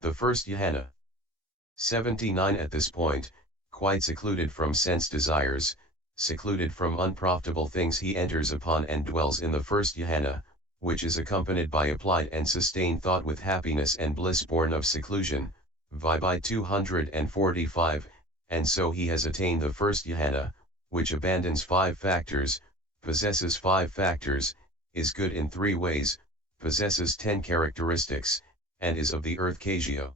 The first jhána. 79 At this point, quite secluded from sense desires, secluded from unprofitable things, he enters upon and dwells in the first jhána, which is accompanied by applied and sustained thought with happiness and bliss born of seclusion, Vibh 245, and so he has attained the first jhána, which abandons 5 factors, possesses 5 factors, is good in 3 ways, possesses 10 characteristics, and is of the earth kasióa.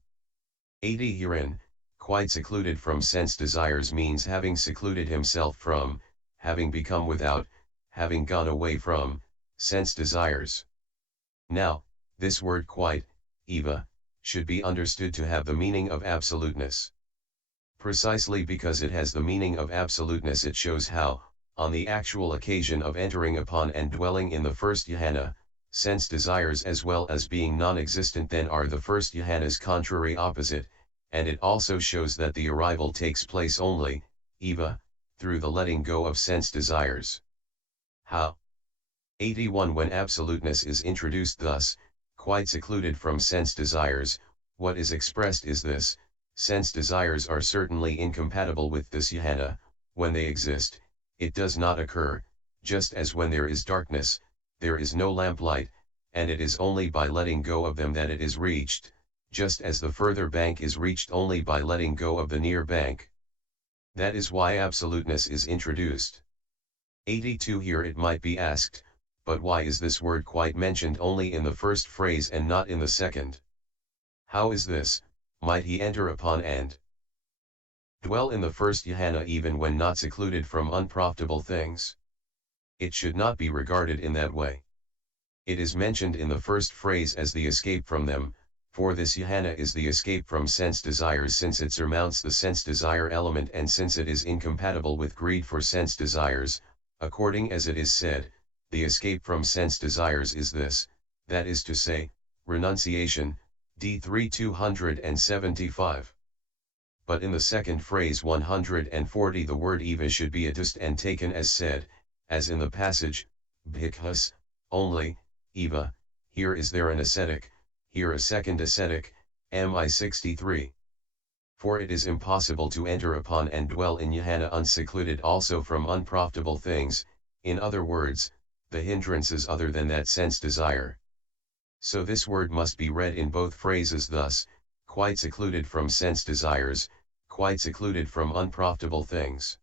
80 Herein, quite secluded from sense desires means having secluded himself from, having become without, having gone away from, sense desires. Now, this word quite, Vibh, should be understood to have the meaning of absoluteness. Precisely because it has the meaning of absoluteness, it shows how, on the actual occasion of entering upon and dwelling in the first jhána, sense desires as well as being non-existent then are the first jhána's contrary opposite, and it also shows that the arrival takes place only, Vibh, through the letting go of sense desires. How? 81 When absoluteness is introduced thus, quite secluded from sense desires, what is expressed is this: sense desires are certainly incompatible with this jhána. When they exist, it does not occur, just as when there is darkness, there is no lamplight, and it is only by letting go of them that it is reached, just as the further bank is reached only by letting go of the near bank. That is why absoluteness is introduced. 82 Here it might be asked, but why is this word quite mentioned only in the first phrase and not in the second? How is this? Might he enter upon and dwell in the first jhána even when not secluded from unprofitable things? It should not be regarded in that way. It is mentioned in the first phrase as the escape from them, for this jhána is the escape from sense desires since it surmounts the sense desire element and since it is incompatible with greed for sense desires, according as it is said, the escape from sense desires is this, that is to say, renunciation, D3 275. But in the second phrase 140 the word Vibh should be adduced and taken as said, as in the passage, Bhikkhus, only, Vibh, here is there an ascetic, here a second ascetic, MI 63. For it is impossible to enter upon and dwell in jhána unsecluded also from unprofitable things, in other words, the hindrances other than that sense desire. So this word must be read in both phrases thus, quite secluded from sense desires, quite secluded from unprofitable things.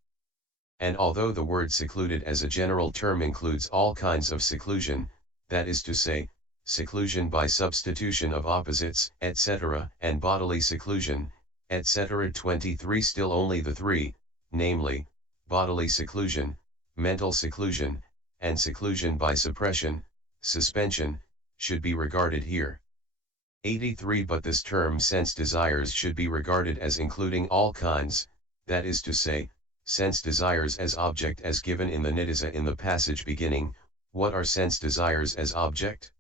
And although the word secluded as a general term includes all kinds of seclusion, that is to say, seclusion by substitution of opposites, etc., and bodily seclusion, etc. 23 still only the 3, namely, bodily seclusion, mental seclusion, and seclusion by suppression, suspension, should be regarded here. 83 But this term sense desires should be regarded as including all kinds, that is to say, sense desires as object as given in the Nidisa in the passage beginning. What are sense desires as object?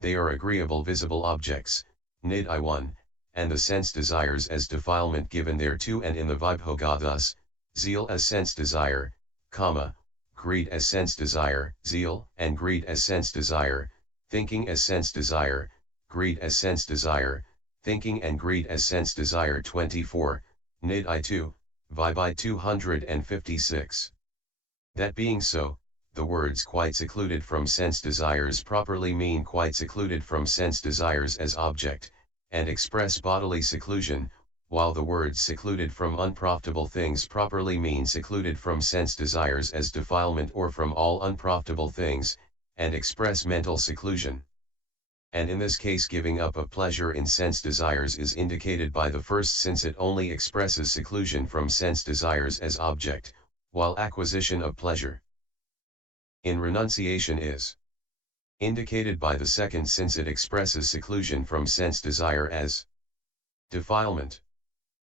They are agreeable visible objects, Nid I1, and the sense desires as defilement given thereto and in the Vibhogga thus, zeal as sense desire, greed as sense desire, zeal and greed as sense desire, thinking as sense desire, greed as sense desire, thinking and greed as sense desire. 24, Nid I2, Vibh 256. That being so, the words quite secluded from sense desires properly mean quite secluded from sense desires as object, and express bodily seclusion, while the words secluded from unprofitable things properly mean secluded from sense desires as defilement or from all unprofitable things, and express mental seclusion. And in this case giving up of pleasure in sense desires is indicated by the first since it only expresses seclusion from sense desires as object, while acquisition of pleasure in renunciation is indicated by the second since it expresses seclusion from sense desire as defilement.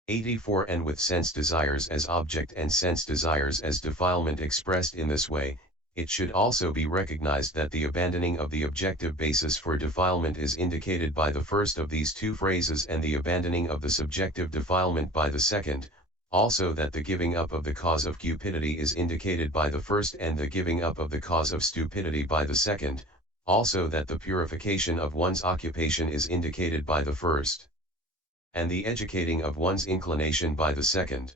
84 And with sense desires as object and sense desires as defilement expressed in this way, it should also be recognized that the abandoning of the objective basis for defilement is indicated by the first of these two phrases and the abandoning of the subjective defilement by the second, also that the giving up of the cause of cupidity is indicated by the first and the giving up of the cause of stupidity by the second, also that the purification of one's occupation is indicated by the first. and the educating of one's inclination by the second.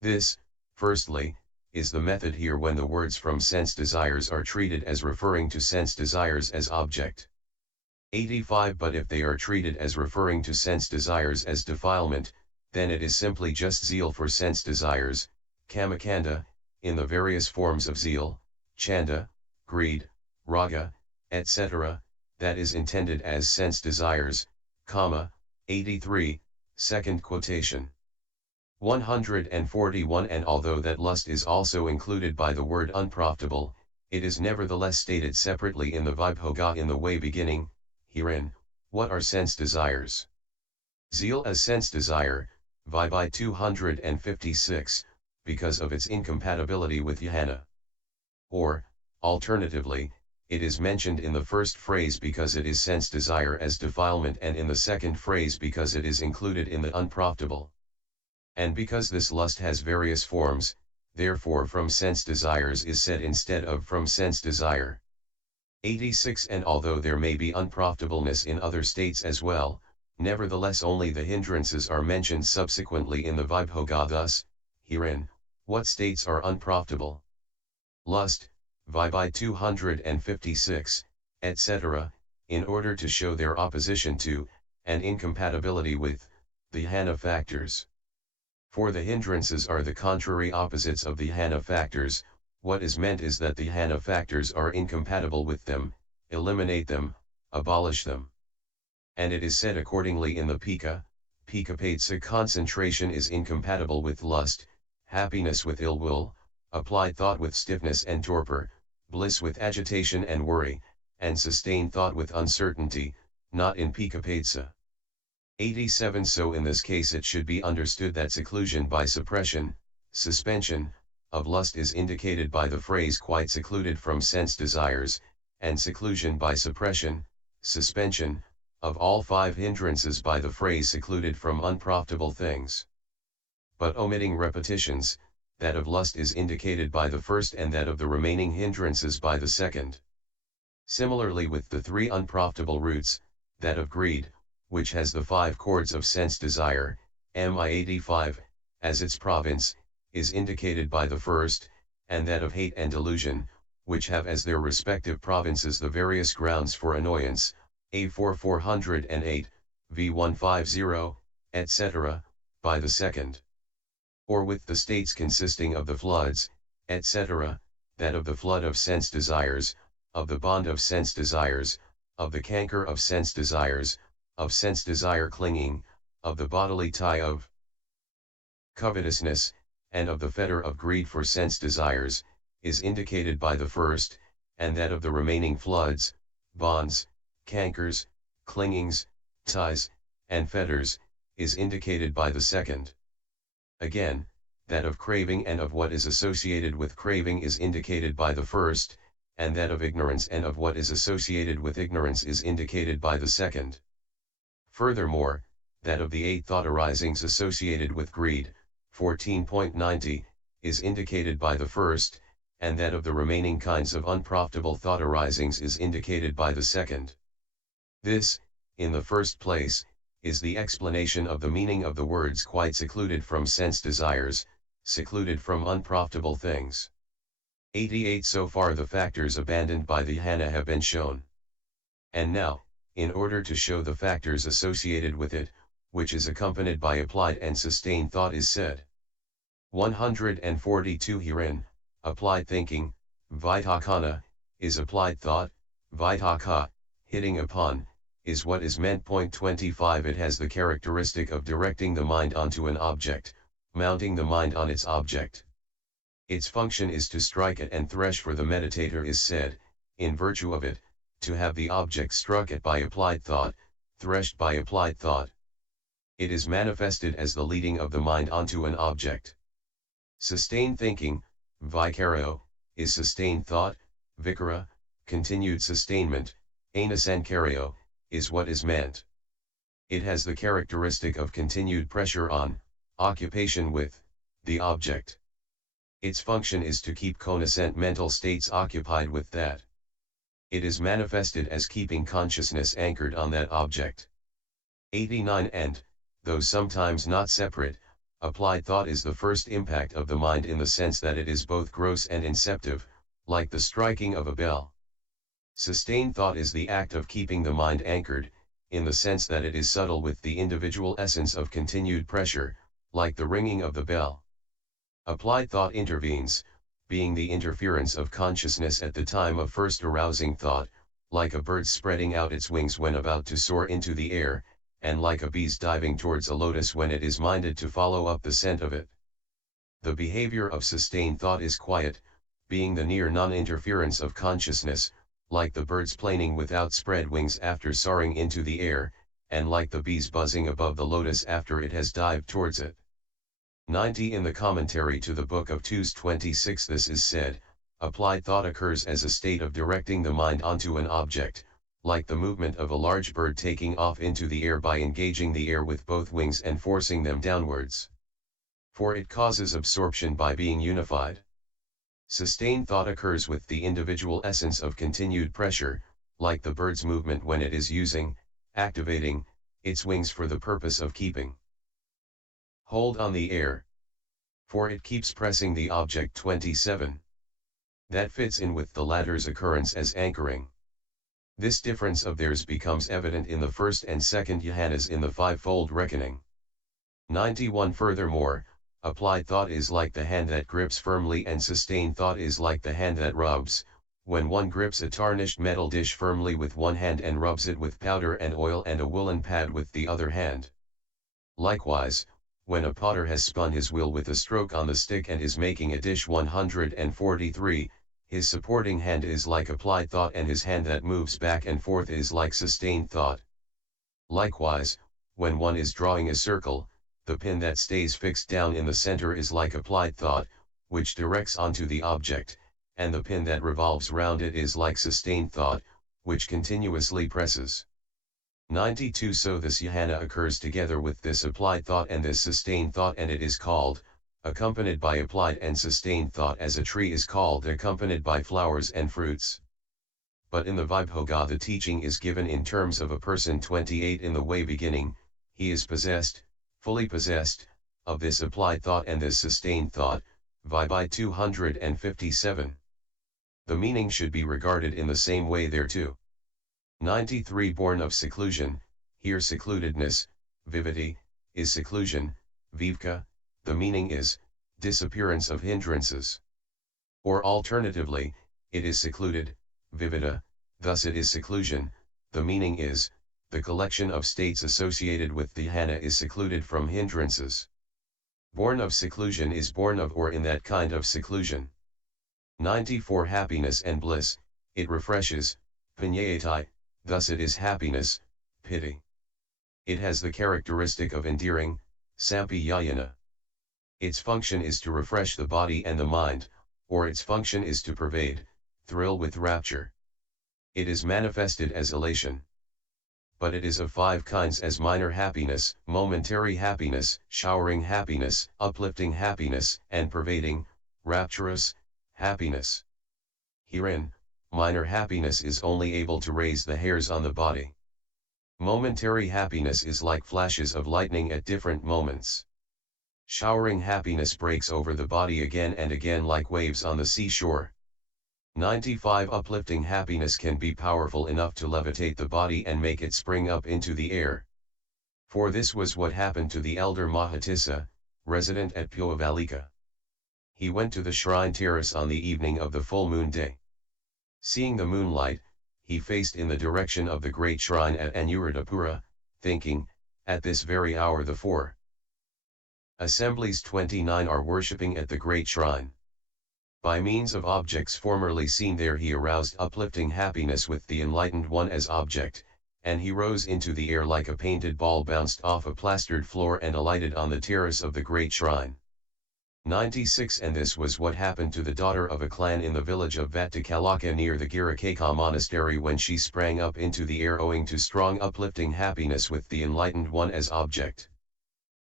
This, firstly, is the method here when the words from sense desires are treated as referring to sense desires as object. 85 But if they are treated as referring to sense desires as defilement, then it is simply just zeal for sense desires, kamakanda, in the various forms of zeal, chanda, greed, raga, etc., that is intended as sense desires, kama. 83, second quotation. 141 And although that lust is also included by the word unprofitable, it is nevertheless stated separately in the Vibh in the way beginning, Herein, what are sense desires? Zeal as sense desire, Vibh 256, because of its incompatibility with jhána. Or, alternatively, it is mentioned in the first phrase because it is sense desire as defilement, and in the second phrase because it is included in the unprofitable. And because this lust has various forms, therefore from sense desires is said instead of from sense desire. 86 And although there may be unprofitableness in other states as well, nevertheless only the hindrances are mentioned subsequently in the Vibh. Thus, herein, what states are unprofitable? Lust, Vibh 256, etc., in order to show their opposition to, and incompatibility with, the jhána factors. For the hindrances are the contrary opposites of the jhána factors. What is meant is that the jhána factors are incompatible with them, eliminate them, abolish them. And it is said accordingly in the Pikkapatsa concentration is incompatible with lust, happiness with ill will, applied thought with stiffness and torpor, bliss with agitation and worry, and sustained thought with uncertainty, not in Pikkapatsa. 87 So in this case it should be understood that seclusion by suppression, suspension, of lust is indicated by the phrase quite secluded from sense desires, and seclusion by suppression, suspension, of all five hindrances by the phrase secluded from unprofitable things. But omitting repetitions, that of lust is indicated by the first and that of the remaining hindrances by the second. Similarly with the three unprofitable roots, that of greed, which has the 5 chords of sense desire, Mi85, as its province, is indicated by the first, and that of hate and delusion, which have as their respective provinces the various grounds for annoyance, A4 408, V150, etc., by the second. Or with the states consisting of the floods, etc., that of the flood of sense desires, of the bond of sense desires, of the canker of sense desires, of sense desire clinging, of the bodily tie of covetousness, and of the fetter of greed for sense desires, is indicated by the first, and that of the remaining floods, bonds, cankers, clingings, ties, and fetters, is indicated by the second. Again, that of craving and of what is associated with craving is indicated by the first, and that of ignorance and of what is associated with ignorance is indicated by the second. Furthermore, that of the 8 thought arisings associated with greed, 14.90, is indicated by the first, and that of the remaining kinds of unprofitable thought arisings is indicated by the second. This, in the first place, is the explanation of the meaning of the words quite secluded from sense desires, secluded from unprofitable things. 88 So far the factors abandoned by the jhána have been shown. And now, in order to show the factors associated with it, which is accompanied by applied and sustained thought is said. 142 Herein, applied thinking, vitakana, is applied thought, vitaka, hitting upon, is what is meant. 25 It has the characteristic of directing the mind onto an object, mounting the mind on its object. Its function is to strike it and thresh for the meditator is said, in virtue of it, to have the object struck at by applied thought, threshed by applied thought. It is manifested as the leading of the mind onto an object. Sustained thinking, vikaryo, is sustained thought, vikara, continued sustainment, anasankaryo, is what is meant. It has the characteristic of continued pressure on, occupation with, the object. Its function is to keep connascent mental states occupied with that. It is manifested as keeping consciousness anchored on that object. 89 And, though sometimes not separate. Applied thought is the first impact of the mind in the sense that it is both gross and inceptive, like the striking of a bell. Sustained thought is the act of keeping the mind anchored, in the sense that it is subtle with the individual essence of continued pressure, like the ringing of the bell. Applied thought intervenes, being the interference of consciousness at the time of first arousing thought, like a bird spreading out its wings when about to soar into the air, and like a bee's diving towards a lotus when it is minded to follow up the scent of it. The behavior of sustained thought is quiet, being the near non-interference of consciousness, like the bird's planing with outspread wings after soaring into the air, and like the bee's buzzing above the lotus after it has dived towards it. 90 In the commentary to the Book of 2:26 this is said, applied thought occurs as a state of directing the mind onto an object, like the movement of a large bird taking off into the air by engaging the air with both wings and forcing them downwards. For it causes absorption by being unified. Sustained thought occurs with the individual essence of continued pressure, like the bird's movement when it is using, activating, its wings for the purpose of keeping hold on the air. For it keeps pressing the object. 27. That fits in with the latter's occurrence as anchoring. This difference of theirs becomes evident in the first and second jhanas in the fivefold reckoning. 91 Furthermore, applied thought is like the hand that grips firmly and sustained thought is like the hand that rubs. When one grips a tarnished metal dish firmly with one hand and rubs it with powder and oil and a woolen pad with the other hand. Likewise, when a potter has spun his wheel with a stroke on the stick and is making a dish. 143, his supporting hand is like applied thought and his hand that moves back and forth is like sustained thought. Likewise, when one is drawing a circle, the pin that stays fixed down in the center is like applied thought, which directs onto the object, and the pin that revolves round it is like sustained thought, which continuously presses. 92 So this jhana occurs together with this applied thought and this sustained thought and it is called, accompanied by applied and sustained thought as a tree is called accompanied by flowers and fruits. But in the Vibhogga the teaching is given in terms of a person. 28 In the way beginning, he is possessed, fully possessed, of this applied thought and this sustained thought, Vibh 257. The meaning should be regarded in the same way thereto. 93 Born of seclusion, here secludedness, vivity, is seclusion, Vibh. The meaning is, disappearance of hindrances. Or alternatively, it is secluded, Vibh. Thus it is seclusion, the meaning is, the collection of states associated with the jhana is secluded from hindrances. Born of seclusion is born of or in that kind of seclusion. 94 Happiness and bliss, it refreshes, Punyayati, thus it is happiness, pity. It has the characteristic of endearing, sampayayana. Its function is to refresh the body and the mind, or its function is to pervade, thrill with rapture. It is manifested as elation. But it is of five kinds as minor happiness, momentary happiness, showering happiness, uplifting happiness, and pervading, rapturous, happiness. Herein, minor happiness is only able to raise the hairs on the body. Momentary happiness is like flashes of lightning at different moments. Showering happiness breaks over the body again and again like waves on the seashore. 95 Uplifting happiness can be powerful enough to levitate the body and make it spring up into the air. For this was what happened to the elder Mahatissa, resident at Puavalika. He went to the shrine terrace on the evening of the full moon day. Seeing the moonlight, he faced in the direction of the great shrine at Anuradhapura, thinking, at this very hour the four assemblies 29 are worshipping at the great shrine. By means of objects formerly seen there he aroused uplifting happiness with the enlightened one as object, and he rose into the air like a painted ball bounced off a plastered floor and alighted on the terrace of the great shrine. 96 And this was what happened to the daughter of a clan in the village of Vattikalaka near the Girikaka monastery when she sprang up into the air owing to strong uplifting happiness with the enlightened one as object.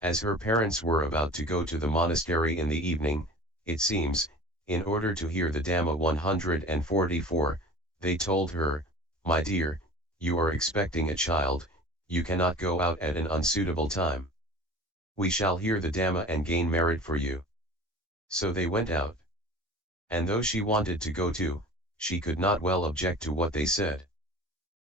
As her parents were about to go to the monastery in the evening, it seems, in order to hear the Dhamma 144, they told her, "My dear, you are expecting a child, you cannot go out at an unsuitable time." We shall hear the Dhamma and gain merit for you. So they went out. And though she wanted to go too, she could not well object to what they said.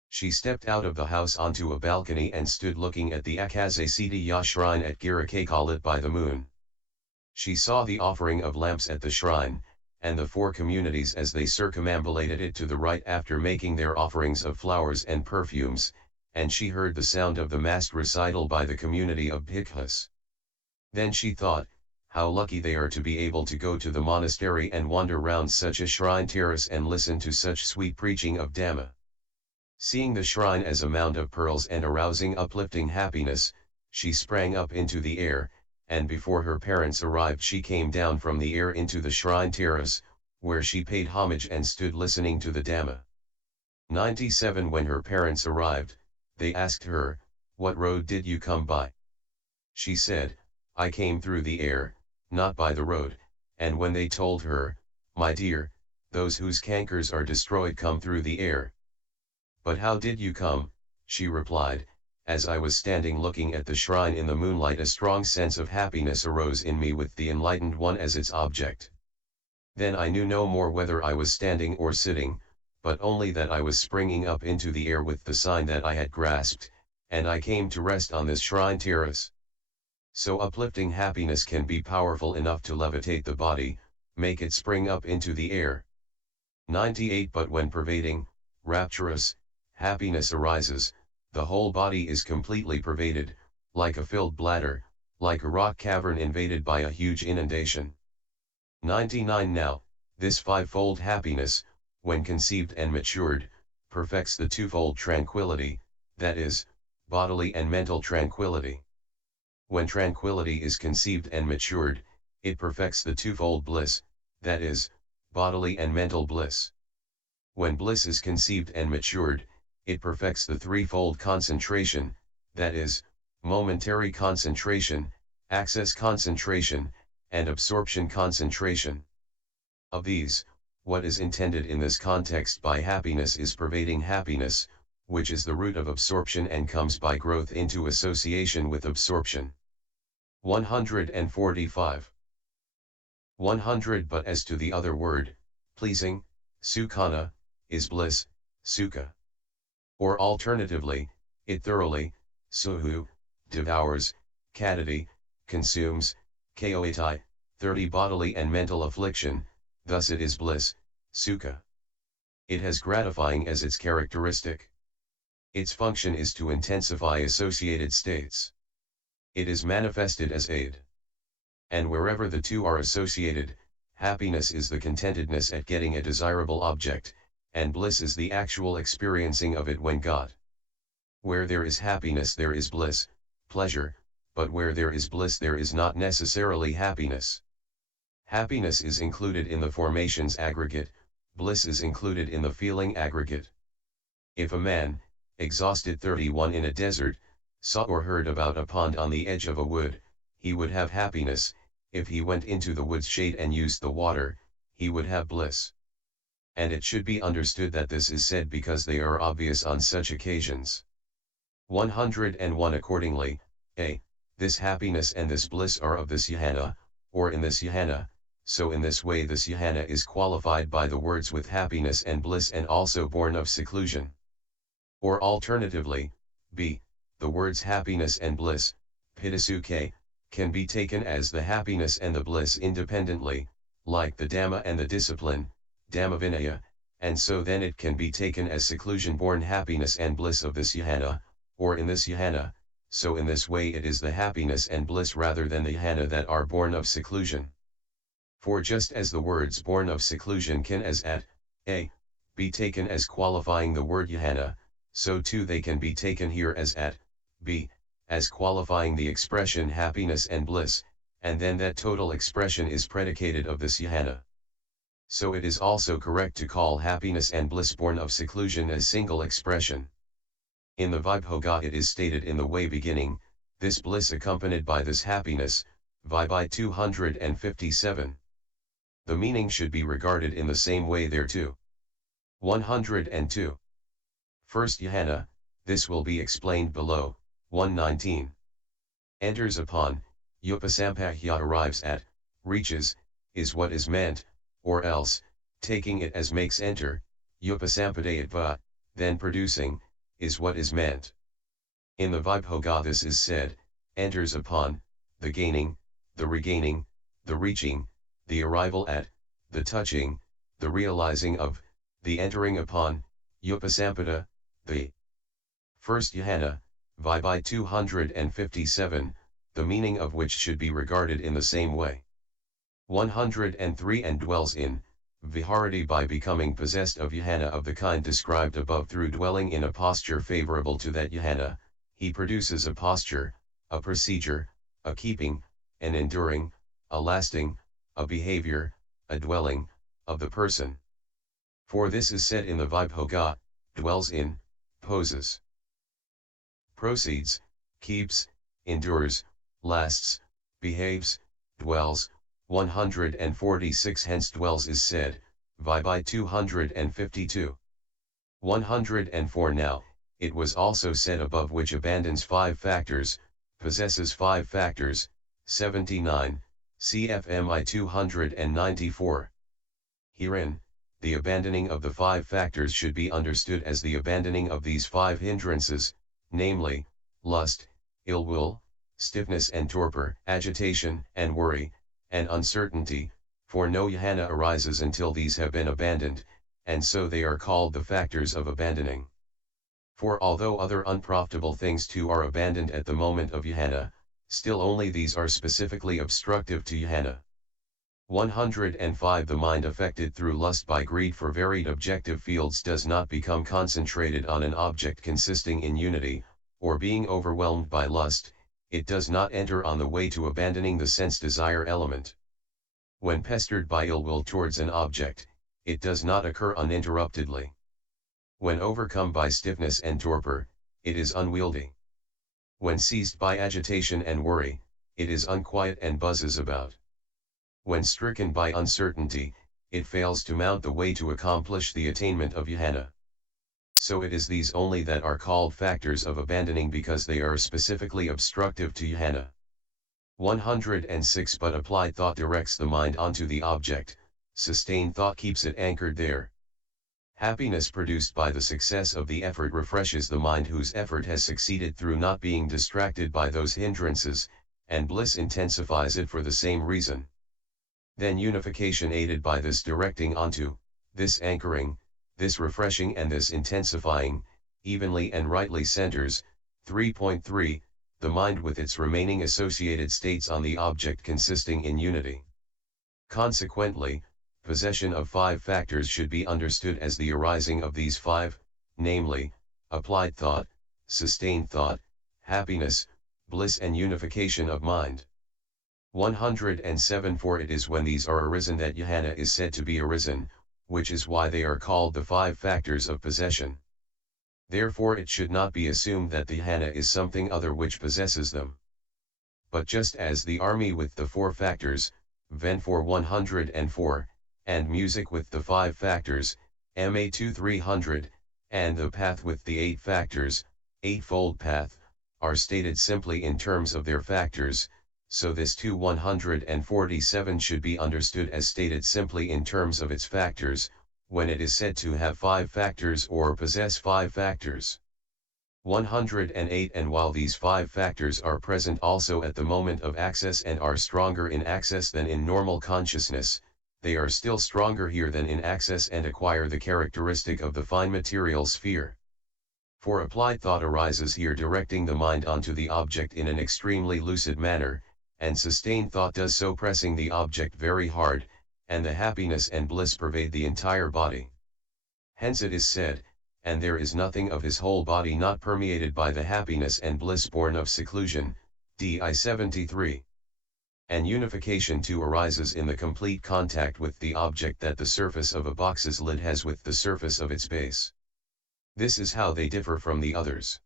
She stepped out of the house onto a balcony and stood looking at the Akasasiddhya shrine at Girikaka lit by the moon. She saw the offering of lamps at the shrine, and the four communities as they circumambulated it to the right after making their offerings of flowers and perfumes, and she heard the sound of the massed recital by the community of bhikkhus. Then she thought, how lucky they are to be able to go to the monastery and wander round such a shrine terrace and listen to such sweet preaching of Dhamma. Seeing the shrine as a mound of pearls and arousing uplifting happiness, she sprang up into the air, and before her parents arrived she came down from the air into the shrine terrace, where she paid homage and stood listening to the Dhamma. 97 When her parents arrived, they asked her, "What road did you come by?" She said, "I came through the air, not by the road," and when they told her, "My dear, those whose cankers are destroyed come through the air." "But how did you come?" she replied, "As I was standing looking at the shrine in the moonlight, a strong sense of happiness arose in me with the enlightened one as its object. Then I knew no more whether I was standing or sitting, but only that I was springing up into the air with the sign that I had grasped, and I came to rest on this shrine terrace." So uplifting happiness can be powerful enough to levitate the body, make it spring up into the air. 98 But when pervading, rapturous, happiness arises, the whole body is completely pervaded, like a filled bladder, like a rock cavern invaded by a huge inundation. 99 Now, this fivefold happiness, when conceived and matured, perfects the twofold tranquility, that is, bodily and mental tranquility. When tranquility is conceived and matured, it perfects the twofold bliss, that is, bodily and mental bliss. When bliss is conceived and matured, it perfects the threefold concentration, that is, momentary concentration, access concentration, and absorption concentration. Of these, what is intended in this context by happiness is pervading happiness, which is the root of absorption and comes by growth into association with absorption. 145. 100 But as to the other word, pleasing, sukhana, is bliss, sukha. Or alternatively, it thoroughly, suhu, devours, kadati, consumes, koitai, 30 bodily and mental affliction, thus it is bliss, sukha. It has gratifying as its characteristic. Its function is to intensify associated states. It is manifested as aid. And wherever the two are associated, happiness is the contentedness at getting a desirable object, and bliss is the actual experiencing of it when got. Where there is happiness there is bliss, pleasure, but where there is bliss there is not necessarily happiness. Happiness is included in the formations aggregate, bliss is included in the feeling aggregate. If a man, exhausted 31 in a desert, saw or heard about a pond on the edge of a wood, he would have happiness. If he went into the wood's shade and used the water, he would have bliss. And it should be understood that this is said because they are obvious on such occasions. 101 Accordingly, a. This happiness and this bliss are of this jhána, or in this jhána, so in this way this jhána is qualified by the words with happiness and bliss and also born of seclusion. Or alternatively, b. The words happiness and bliss, pitasuke, can be taken as the happiness and the bliss independently, like the Dhamma and the discipline, Dhammavinaya, and so then it can be taken as seclusion-born happiness and bliss of this jhána, or in this jhána, so in this way it is the happiness and bliss rather than the jhána that are born of seclusion. For just as the words born of seclusion can as at, a, be taken as qualifying the word jhána, so too they can be taken here as at, b, as qualifying the expression happiness and bliss, and then that total expression is predicated of this jhána. So it is also correct to call happiness and bliss born of seclusion as single expression. In the Vibh it is stated in the way beginning, this bliss accompanied by this happiness, Vibh 257. The meaning should be regarded in the same way there too. 102. First jhána, this will be explained below, 119. Enters upon, Upasampahya arrives at, reaches, is what is meant, or else, taking it as makes enter, upasampadayatva, then producing, is what is meant. In the Vibhogga this is said, enters upon, the gaining, the regaining, the reaching, the arrival at, the touching, the realizing of, the entering upon, upasampada, the first jhana, Vibh 257, the meaning of which should be regarded in the same way. 103 and dwells in, viharati by becoming possessed of jhana of the kind described above through dwelling in a posture favorable to that jhana, he produces a posture, a procedure, a keeping, an enduring, a lasting, a behavior, a dwelling, of the person. For this is said in the Vibhogga, dwells in, poses, proceeds, keeps, endures, lasts, behaves, dwells, 146 hence dwells is said, Vibh 252. 104 now, it was also said above which abandons 5 factors, possesses 5 factors, 79, CFMI 294. Herein, the abandoning of the 5 factors should be understood as the abandoning of these 5 hindrances, namely, lust, ill will, stiffness and torpor, agitation and worry, and uncertainty, for no jhana arises until these have been abandoned, and so they are called the factors of abandoning. For although other unprofitable things too are abandoned at the moment of jhana, still only these are specifically obstructive to jhana. 105 The mind affected through lust by greed for varied objective fields does not become concentrated on an object consisting in unity, or being overwhelmed by lust, it does not enter on the way to abandoning the sense desire element. When pestered by ill will towards an object, it does not occur uninterruptedly. When overcome by stiffness and torpor, it is unwieldy. When seized by agitation and worry, it is unquiet and buzzes about. When stricken by uncertainty, it fails to mount the way to accomplish the attainment of jhana. So it is these only that are called factors of abandoning because they are specifically obstructive to jhana. 106 But applied thought directs the mind onto the object, sustained thought keeps it anchored there. Happiness produced by the success of the effort refreshes the mind whose effort has succeeded through not being distracted by those hindrances, and bliss intensifies it for the same reason. Then unification aided by this directing onto, this anchoring, this refreshing and this intensifying, evenly and rightly centers. 3.3, the mind with its remaining associated states on the object consisting in unity. Consequently, possession of 5 factors should be understood as the arising of these 5, namely, applied thought, sustained thought, happiness, bliss and unification of mind. 107 For it is when these are arisen that jhana is said to be arisen, which is why they are called the 5 factors of possession. Therefore it should not be assumed that the jhana is something other which possesses them. But just as the army with the 4 factors, Ven 104, and music with the 5 factors, Ma 300, and the path with the 8 factors, Eightfold Path, are stated simply in terms of their factors, so this 147 should be understood as stated simply in terms of its factors, when it is said to have 5 factors or possess 5 factors. 108 And while these 5 factors are present also at the moment of access and are stronger in access than in normal consciousness, they are still stronger here than in access and acquire the characteristic of the fine material sphere. For applied thought arises here directing the mind onto the object in an extremely lucid manner, and sustained thought does so pressing the object very hard, and the happiness and bliss pervade the entire body. Hence it is said, and there is nothing of his whole body not permeated by the happiness and bliss born of seclusion, Di 73. And unification too arises in the complete contact with the object that the surface of a box's lid has with the surface of its base. This is how they differ from the others.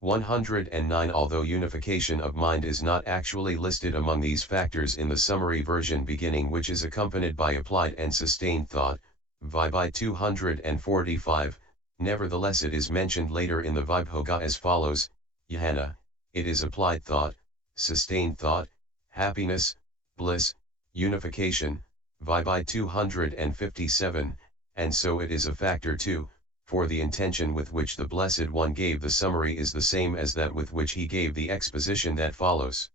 109 Although unification of mind is not actually listed among these factors in the summary version beginning which is accompanied by applied and sustained thought, Vibh 245, nevertheless it is mentioned later in the Vibhogga as follows, jhana, it is applied thought, sustained thought, happiness, bliss, unification, Vibh 257, and so it is a factor too, for the intention with which the Blessed One gave the summary is the same as that with which he gave the exposition that follows.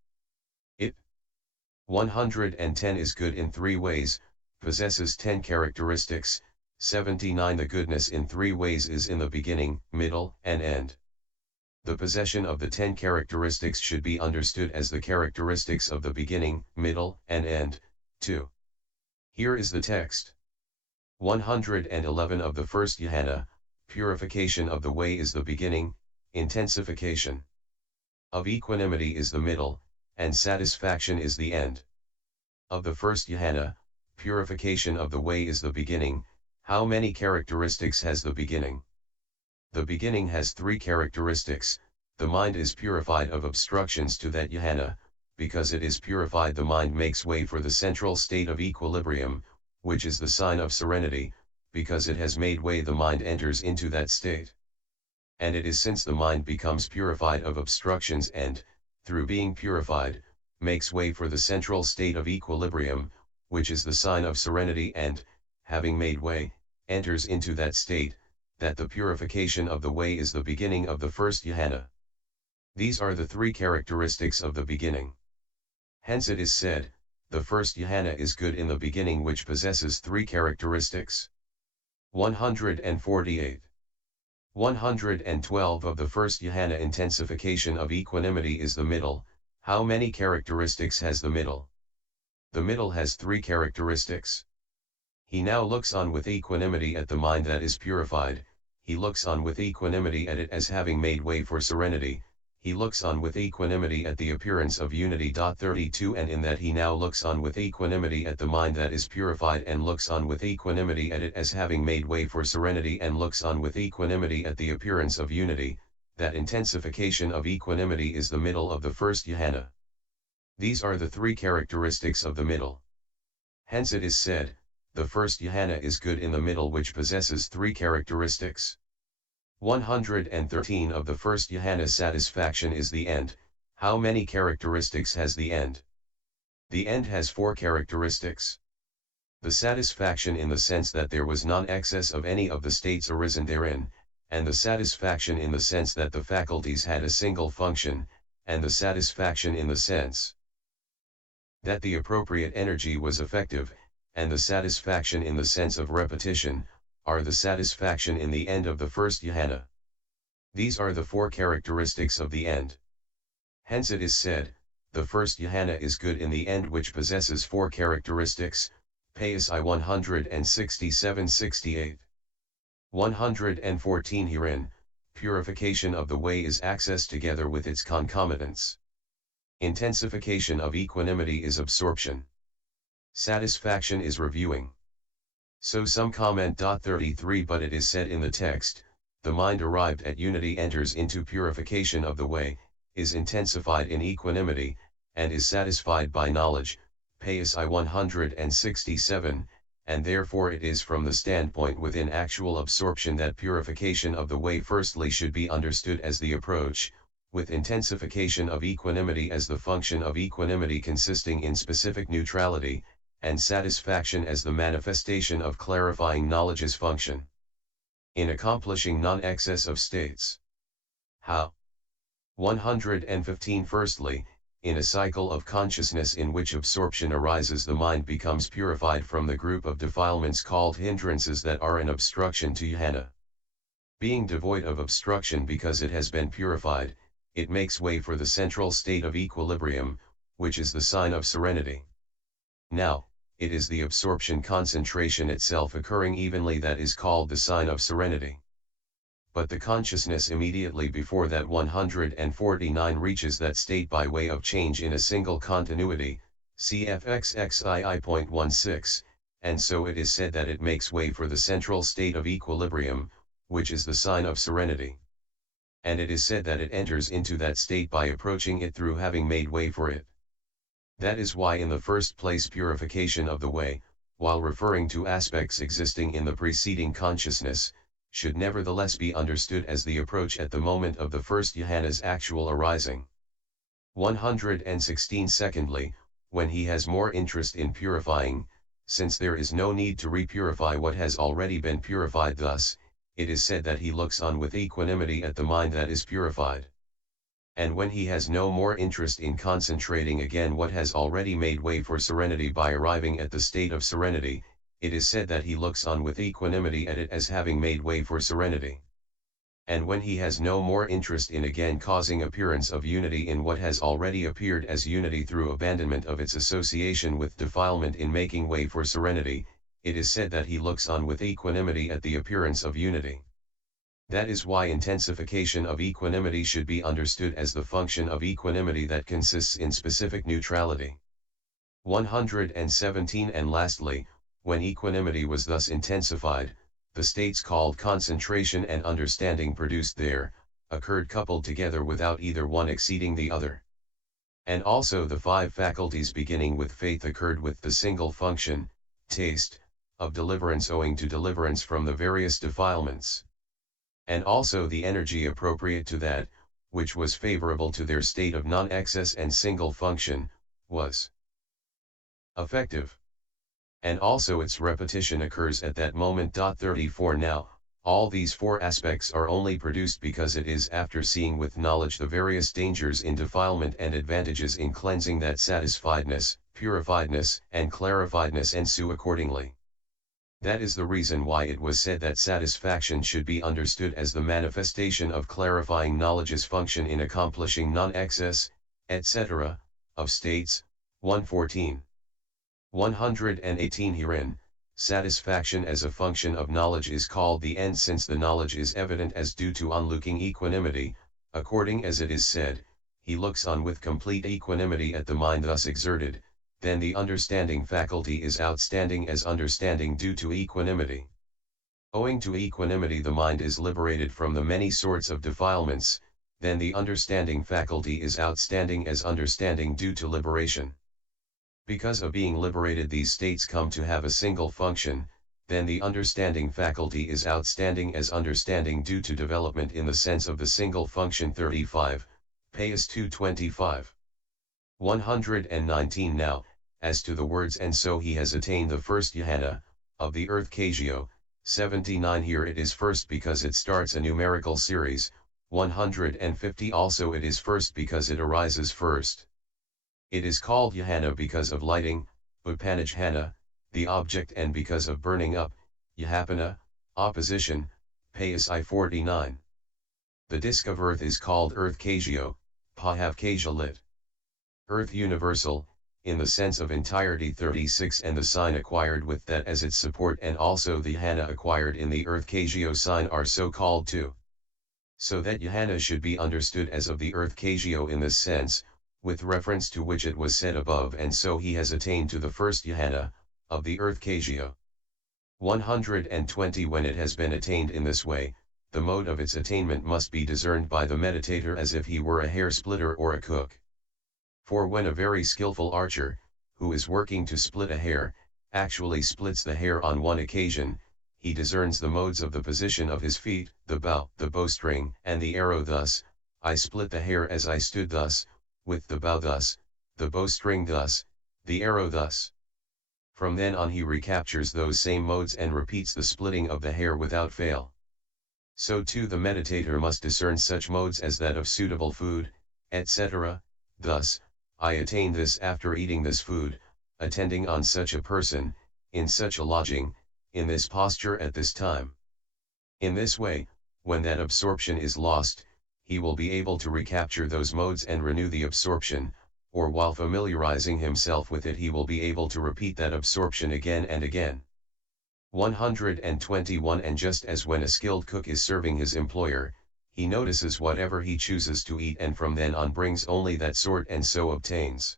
It 110 is good in 3 ways, possesses 10 characteristics. 79 The goodness in 3 ways is in the beginning, middle, and end. The possession of the 10 characteristics should be understood as the characteristics of the beginning, middle, and end, too. Here is the text. 111 Of the first jhana, purification of the way is the beginning, intensification of equanimity is the middle, and satisfaction is the end. Of the first jhana, purification of the way is the beginning. How many characteristics has the beginning? The beginning has 3 characteristics. The mind is purified of obstructions to that jhana. Because it is purified, the mind makes way for the central state of equilibrium, which is the sign of serenity. Because it has made way, the mind enters into that state. And it is since the mind becomes purified of obstructions and, through being purified, makes way for the central state of equilibrium, which is the sign of serenity, and, having made way, enters into that state, that the purification of the way is the beginning of the first jhana. These are the 3 characteristics of the beginning. Hence it is said, the first jhana is good in the beginning, which possesses 3 characteristics. 148. 112 Of the first jhana, intensification of equanimity is the middle. How many characteristics has the middle? The middle has 3 characteristics. He now looks on with equanimity at the mind that is purified. He looks on with equanimity at it as having made way for serenity. He looks on with equanimity at the appearance of unity. 32 And in that he now looks on with equanimity at the mind that is purified, and looks on with equanimity at it as having made way for serenity, and looks on with equanimity at the appearance of unity. That intensification of equanimity is the middle of the first jhana. These are the 3 characteristics of the middle. Hence it is said, the first jhana is good in the middle, which possesses 3 characteristics. 113 Of the first jhana, satisfaction is the end. How many characteristics has the end? The end has 4 characteristics. The satisfaction in the sense that there was non-excess of any of the states arisen therein, and the satisfaction in the sense that the faculties had a single function, and the satisfaction in the sense that the appropriate energy was effective, and the satisfaction in the sense of repetition, are the satisfaction in the end of the first jhana. These are the 4 characteristics of the end. Hence it is said, the first jhana is good in the end, which possesses 4 characteristics. Pasi 167-68. 114 Herein, purification of the way is access together with its concomitants. Intensification of equanimity is absorption. Satisfaction is reviewing. So some comment. 33 But it is said in the text, the mind arrived at unity enters into purification of the way, is intensified in equanimity, and is satisfied by knowledge. Pasi 167, and therefore it is from the standpoint within actual absorption that purification of the way firstly should be understood as the approach, with intensification of equanimity as the function of equanimity consisting in specific neutrality, and satisfaction as the manifestation of clarifying knowledge's function in accomplishing non-excess of states. How? 115 Firstly, in a cycle of consciousness in which absorption arises, the mind becomes purified from the group of defilements called hindrances that are an obstruction to jhana. Being devoid of obstruction because it has been purified, it makes way for the central state of equilibrium, which is the sign of serenity. Now, it is the absorption concentration itself occurring evenly that is called the sign of serenity. But the consciousness immediately before that 149 reaches that state by way of change in a single continuity, cfxxii.16, and so it is said that it makes way for the central state of equilibrium, which is the sign of serenity. And it is said that it enters into that state by approaching it through having made way for it. That is why in the first place purification of the way, while referring to aspects existing in the preceding consciousness, should nevertheless be understood as the approach at the moment of the first jhana's actual arising. 116. Secondly, when he has more interest in purifying, since there is no need to repurify what has already been purified, thus, it is said that he looks on with equanimity at the mind that is purified. And when he has no more interest in concentrating again what has already made way for serenity by arriving at the state of serenity, it is said that he looks on with equanimity at it as having made way for serenity. And when he has no more interest in again causing appearance of unity in what has already appeared as unity through abandonment of its association with defilement in making way for serenity, it is said that he looks on with equanimity at the appearance of unity. That is why intensification of equanimity should be understood as the function of equanimity that consists in specific neutrality. 117. And lastly, when equanimity was thus intensified, the states called concentration and understanding produced there, occurred coupled together without either one exceeding the other. And also the five faculties beginning with faith occurred with the single function, taste, of deliverance owing to deliverance from the various defilements. And also the energy appropriate to that, which was favorable to their state of non-excess and single function, was effective. And also its repetition occurs at that moment. 34. Now, all these four aspects are only produced because it is after seeing with knowledge the various dangers in defilement and advantages in cleansing that satisfiedness, purifiedness, and clarifiedness ensue accordingly. That is the reason why it was said that satisfaction should be understood as the manifestation of clarifying knowledge's function in accomplishing non-excess, etc., of states. 114. 118. Herein, satisfaction as a function of knowledge is called the end, since the knowledge is evident as due to unlooking equanimity, according as it is said, he looks on with complete equanimity at the mind thus exerted. Then the understanding faculty is outstanding as understanding due to equanimity. Owing to equanimity the mind is liberated from the many sorts of defilements, then the understanding faculty is outstanding as understanding due to liberation. Because of being liberated these states come to have a single function, then the understanding faculty is outstanding as understanding due to development in the sense of the single function. 35, Payas 225. 119. Now, as to the words and so he has attained the first jhána, of the earth kasióa, 79. Here it is first because it starts a numerical series. 150. Also it is first because it arises first. It is called jhána because of lighting, upanijhana, the object, and because of burning up, yahapana, opposition, Payas I 49. The disk of earth is called earth kasióa, Bhadantácariya lit. Earth universal, in the sense of entirety. 36. And the sign acquired with that as its support and also the jhána acquired in the earth kasióa sign are so called too. So that jhána should be understood as of the earth kasióa in this sense, with reference to which it was said above, and so he has attained to the first jhána, of the earth kasióa. 120. When it has been attained in this way, the mode of its attainment must be discerned by the meditator as if he were a hair splitter or a cook. For when a very skillful archer, who is working to split a hair, actually splits the hair on one occasion, he discerns the modes of the position of his feet, the bow, the bowstring, and the arrow. Thus, I split the hair as I stood thus, with the bow thus, the bowstring thus, the arrow thus. From then on he recaptures those same modes and repeats the splitting of the hair without fail. So too the meditator must discern such modes as that of suitable food, etc. Thus, I attain this after eating this food, attending on such a person, in such a lodging, in this posture at this time. In this way, when that absorption is lost, he will be able to recapture those modes and renew the absorption, or while familiarizing himself with it he will be able to repeat that absorption again and again. 121. And just as when a skilled cook is serving his employer, he notices whatever he chooses to eat and from then on brings only that sort and so obtains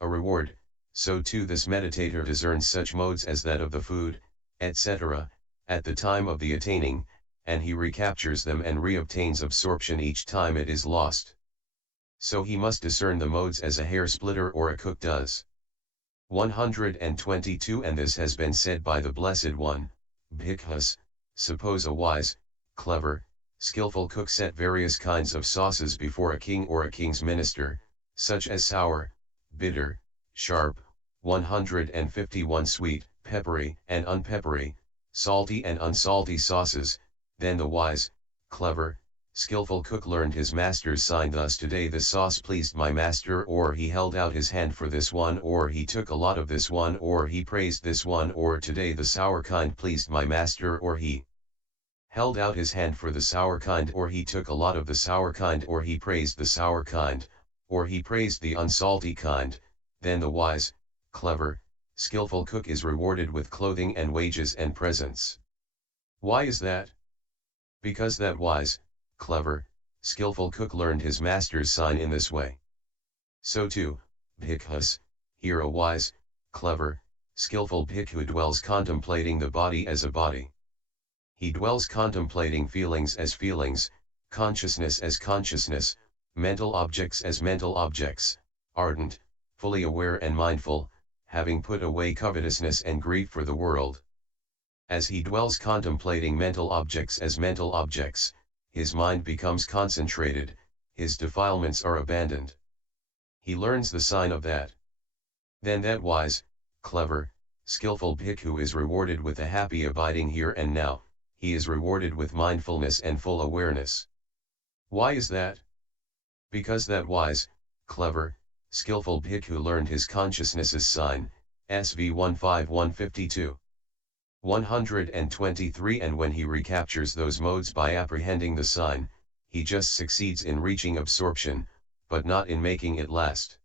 a reward, so too this meditator discerns such modes as that of the food, etc., at the time of the attaining, and he recaptures them and reobtains absorption each time it is lost. So he must discern the modes as a hair splitter or a cook does. 122. And this has been said by the Blessed One, Bhikkhus, suppose a wise, clever, Skillful cook set various kinds of sauces before a king or a king's minister, such as sour, bitter, sharp, 151 sweet, peppery and unpeppery, salty and unsalty sauces. Then the wise, clever, skillful cook learned his master's sign. Thus today the sauce pleased my master, or he held out his hand for this one, or he took a lot of this one, or he praised this one, or today the sour kind pleased my master, or he held out his hand for the sour kind, or he took a lot of the sour kind, or he praised the sour kind, or he praised the unsalty kind. Then the wise, clever, skillful cook is rewarded with clothing and wages and presents. Why is that? Because that wise, clever, skillful cook learned his master's sign in this way. So too, bhikkhus, here a wise, clever, skillful bhikkhu dwells contemplating the body as a body. He dwells contemplating feelings as feelings, consciousness as consciousness, mental objects as mental objects, ardent, fully aware and mindful, having put away covetousness and grief for the world. As he dwells contemplating mental objects as mental objects, his mind becomes concentrated, his defilements are abandoned. He learns the sign of that. Then that wise, clever, skillful bhikkhu is rewarded with a happy abiding here and now. He is rewarded with mindfulness and full awareness. Why is that? Because that wise, clever, skillful bhikkhu learned his consciousness's sign, SV 15152. 123. And when he recaptures those modes by apprehending the sign, he just succeeds in reaching absorption, but not in making it last.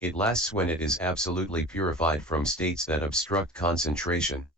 It lasts when it is absolutely purified from states that obstruct concentration.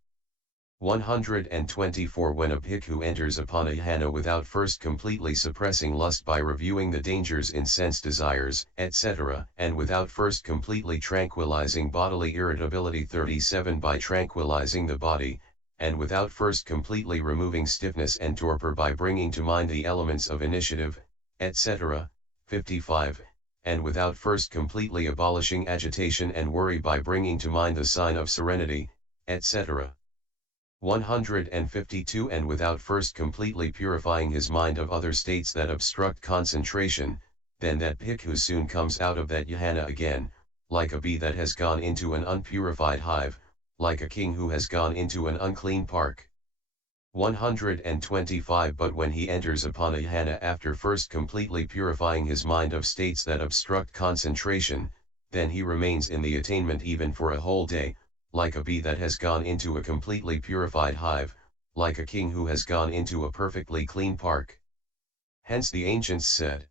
124. When a bhikkhu enters upon a jhána without first completely suppressing lust by reviewing the dangers in sense desires, etc., and without first completely tranquilizing bodily irritability 37 by tranquilizing the body, and without first completely removing stiffness and torpor by bringing to mind the elements of initiative, etc., 55, and without first completely abolishing agitation and worry by bringing to mind the sign of serenity, etc. 152. And without first completely purifying his mind of other states that obstruct concentration, then that bhikkhu soon comes out of that jhána again, like a bee that has gone into an unpurified hive, like a king who has gone into an unclean park. 125. But when he enters upon a jhána after first completely purifying his mind of states that obstruct concentration, then he remains in the attainment even for a whole day, like a bee that has gone into a completely purified hive, like a king who has gone into a perfectly clean park. Hence the ancients said,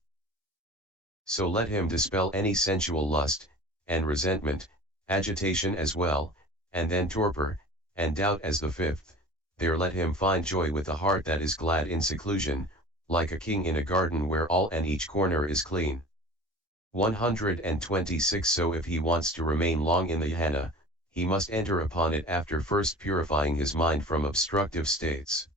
so let him dispel any sensual lust, and resentment, agitation as well, and then torpor, and doubt as the fifth. There let him find joy with a heart that is glad in seclusion, like a king in a garden where all and each corner is clean. 126. So if he wants to remain long in the jhána, he must enter upon it after first purifying his mind from obstructive states.